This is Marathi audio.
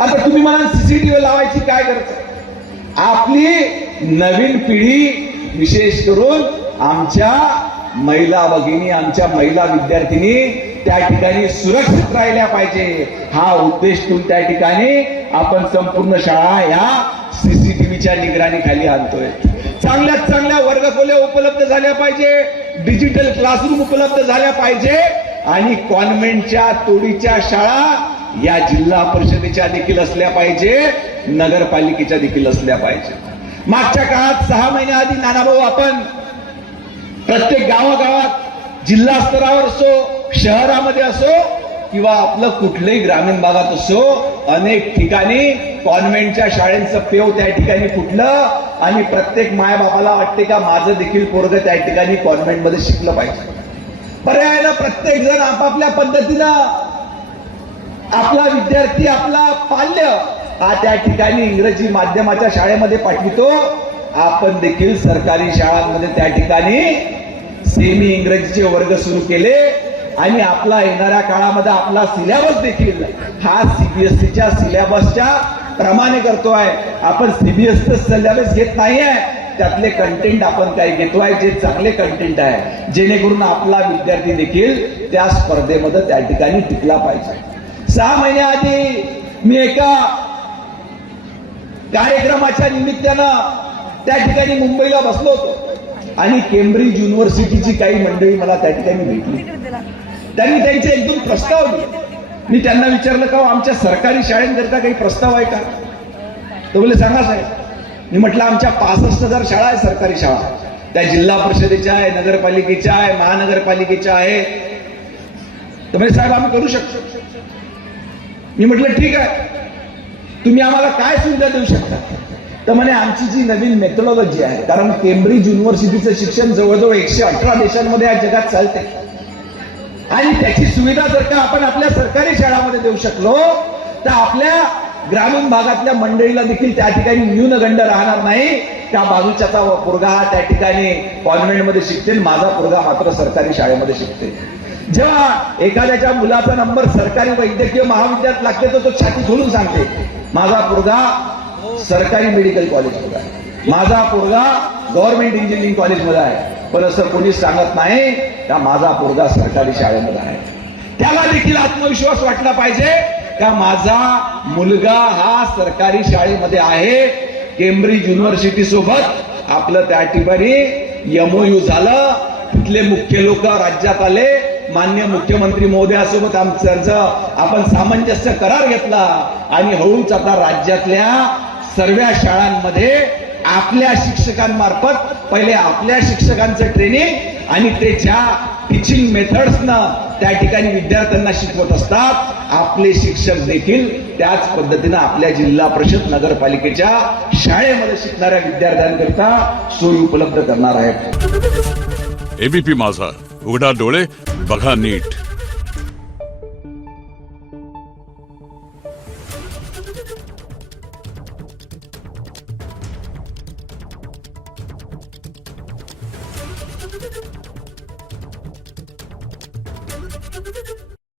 आता तुम्ही मला सीसीटीव्ही लावायची काय गरज आहे? आपली नवीन पिढी विशेष करून आमच्या महिला भगिनी, आमच्या महिला विद्यार्थिनी त्या ठिकाणी सुरक्षित राहिल्या पाहिजे, हा उद्देश ठेवून त्या ठिकाणी आपण संपूर्ण शाळा या सीसीटीव्हीच्या निगराणीखाली आणतोय. चांगल्यात चांगल्या वर्गखोल्या उपलब्ध झाल्या पाहिजे, डिजिटल क्लासरूम उपलब्ध झाल्या पाहिजे आणि कॉन्व्हेंटच्या तोडीच्या शाळा या जिल्हा परिषदेच्या देखील असल्या पाहिजे, नगरपालिकेच्या देखील असल्या पाहिजे. मागच्या काळात 6 महिन्याआधी नानाभाऊ आपण प्रत्येक गावागावात जिल्हा स्तरावर असो, शहरामध्ये असो किंवा आपलं कुठल्याही ग्रामीण भागात असो, अनेक ठिकाणी कॉन्व्हेंटच्या शाळेंचं पेव त्या ठिकाणी फुटलं आणि प्रत्येक मायबापाला वाटते का माझं देखील पोरग त्या ठिकाणी कॉन्व्हेंटमध्ये शिकलं पाहिजे. पर्यायानं प्रत्येक जण आपापल्या पद्धतीनं आपला विद्यार्थी, आपला पाल्य हा त्या ठिकाणी इंग्रजी माध्यमाच्या शाळेमध्ये पाठवितो. आपण देखील सरकारी शाळांमध्ये त्या ठिकाणी सेमी इंग्रजीचे वर्ग सुरू केले आणि आपला येणाऱ्या काळामध्ये आपला सिलेबस देखील हा सीबीएसईच्या सिलेबसच्या प्रमाणे करतोय. आपण सीबीएसईचा सिलेबस घेत नाहीये, त्यातले कंटेंट आपण काय घेतोय जे चांगले कंटेंट आहे, जेणेकरून आपला विद्यार्थी देखील त्या स्पर्धेमध्ये त्या ठिकाणी टिकला पाहिजे. 6 महिन्याआधी मी एका कार्यक्रमाच्या निमित्तानं त्या ठिकाणी मुंबईला बसलो होतो आणि केम्ब्रिज युनिव्हर्सिटीची काही मंडळी मला त्या ठिकाणी भेटली. त्यांनी त्यांचे 1-2 प्रस्ताव दिले. मी त्यांना विचारलं का आमच्या सरकारी शाळेंकरता काही प्रस्ताव आहे का? तो बोलले सांगा साहेब. मी म्हटलं आमच्या 65,000 शाळा आहे, सरकारी शाळा, त्या जिल्हा परिषदेच्या आहे, नगरपालिकेच्या आहे, महानगरपालिकेच्या आहे. तर म्हणजे साहेब आम्ही करू शकतो. मी म्हटलं ठीक आहे, तुम्ही आम्हाला काय सुविधा देऊ शकता? तर म्हणे आमची जी नवीन मेथोडॉलॉजी आहे, कारण केम्ब्रिज युनिव्हर्सिटीचं शिक्षण जवळजवळ 118 देशांमध्ये या जगात चालते आणि त्याची सुविधा जर का आपण आपल्या सरकारी शाळांमध्ये देऊ शकलो तर आपल्या ग्रामीण भागातल्या मंडळीला देखील त्या ठिकाणी न्यूनगंड राहणार नाही. त्या बाजूच्याचा पोरगा त्या ठिकाणी कॉन्व्हेंटमध्ये शिकते, माझा पोरगा मात्र सरकारी शाळेमध्ये शिकते. जेव्हा एखाद्याच्या मुलाचा नंबर सरकारी वैद्यकीय महाविद्यालयात लागते तर तो छाती खोलून सांगते माझा पोरगा सरकारी मेडिकल कॉलेजमध्ये आहे, माझा पोरगा गव्हर्नमेंट इंजिनिअरिंग कॉलेजमध्ये आहे. पण असं कोणीच सांगत नाही का माझा पोरगा सरकारी शाळेमध्ये आहे. त्याला देखील आत्मविश्वास वाटला पाहिजे का माझा मुलगा हा सरकारी शाळेमध्ये आहे. केम्ब्रिज युनिव्हर्सिटी सोबत आपलं त्या ठिकाणी MOU झालं. तिथले मुख्य लोक राज्यात आले, मान्य मुख्यमंत्री महोदयासोबत आमचं आपण सामंजस्य करार घेतला आणि हळूच आता राज्यातल्या सर्व शाळांमध्ये आपल्या शिक्षकांमार्फत पहिले आपल्या शिक्षकांचं ट्रेनिंग आणि ते ज्या टीचिंग मेथड्सनं त्या ठिकाणी विद्यार्थ्यांना शिकवत असतात, आपले शिक्षक देखील त्याच पद्धतीनं आपल्या जिल्हा परिषद नगरपालिकेच्या शाळेमध्ये शिकणाऱ्या विद्यार्थ्यांकरिता सोयी उपलब्ध करणार आहेत. एबीपी माझा, उघडा डोळे बघा नीट. Thank you.